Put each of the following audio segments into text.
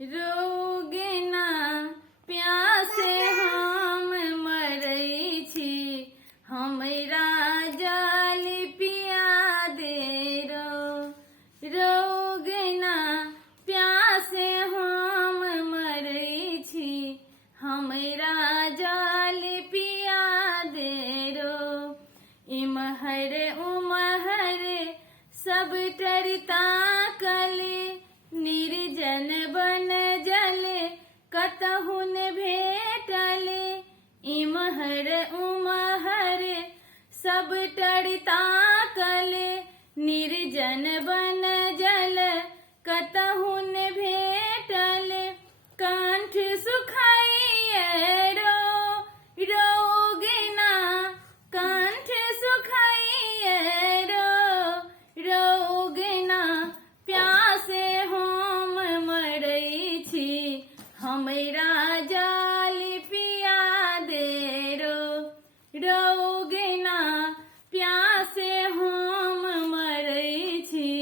रोगे ना प्यासे हम मरै छी, हमरा जल पिया दे रो। रोगे ना प्यासे हम मरै छी, हमरा जल पिया दे रो। इमहर उमहर सब टरता कले, निर्जन बन जल कतहु न भेटले। इमहर उमहर सब टरता कले, निर्जन बन जल कतहु न भेटले। कंठ सुखाइए रो, रोगे ना कंठ सुखाइए रो। रोगे ना प्यासे हम मरै छी, हमरा जल पिया दे रो। रोगे ना प्यासे हम मरै छी,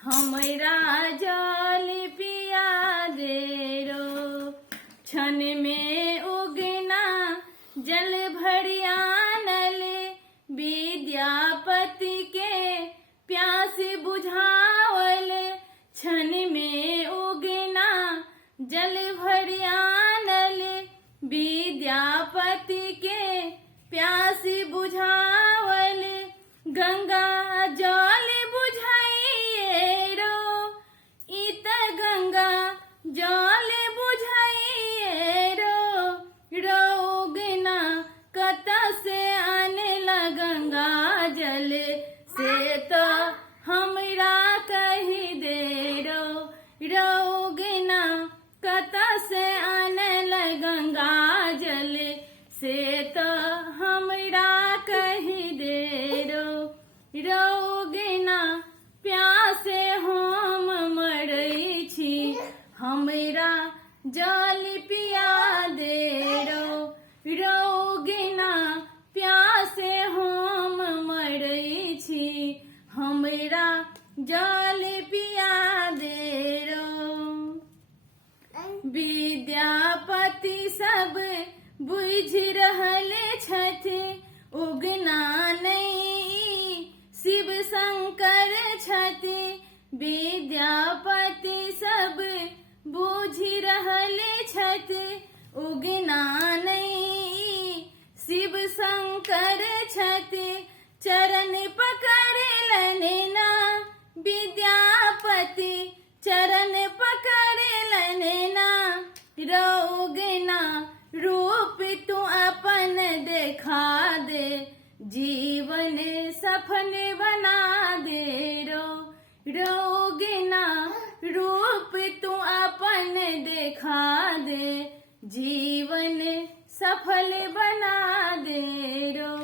हमरा जल पिया दे रो। क्षण में उगना जल भरि आनले, विद्यापति के प्यास बुझावले। क्षण में उगना जल भरि आनले, विद्यापति के प्यास बुझावले। गंगा जल बुझाइए रो, इत गंगा जल बुझाइए रो। रोगे ना कत से आनेला गंगा जल, से तो हमरा कही दे रो। रोगे ना कत से आनेला गंगा जल, से तो हमरा कही दे रो। रोगे ना प्यासे हम मरै छी, हमरा जल पिया दे रो। रोगे ना प्यासे हम मरै छी, हमरा जल पिया दे रो। विद्यापति सब बुझ रहले छथि, उगना नहीं शिव शंकर छथि। विद्यापति सब बुझ रहले छथि, उगना नहीं शिव शंकर छथि। चरण पकड़लनि ना विद्यापति, चरण पकड़लनि ना। रोगे ना रूप तू अपन देखा दे, जीवन सफल बना दे रो। रोगे ना रूप तू अपन देखा दे, जीवन सफल बना दे रो।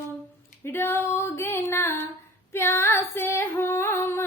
रोगे ना प्यासे हम